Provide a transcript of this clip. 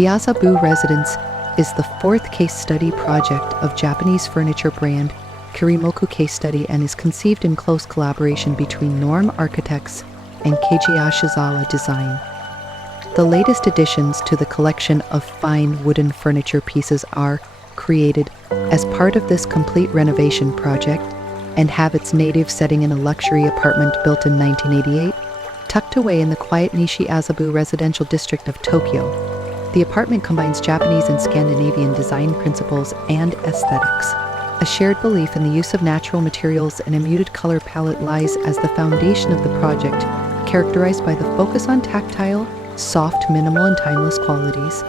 The Azabu Residence is the fourth case study project of Japanese furniture brand Karimoku Case Study and is conceived in close collaboration between Norm Architects and Keiji Ashizawa Design. The latest additions to the collection of fine wooden furniture pieces are created as part of this complete renovation project and have its native setting in a luxury apartment built in 1988, tucked away in the quiet Nishi-Azabu residential district of Tokyo. The apartment combines Japanese and Scandinavian design principles and aesthetics. A shared belief in the use of natural materials and a muted color palette lies as the foundation of the project, characterized by the focus on tactile, soft, minimal, and timeless qualities.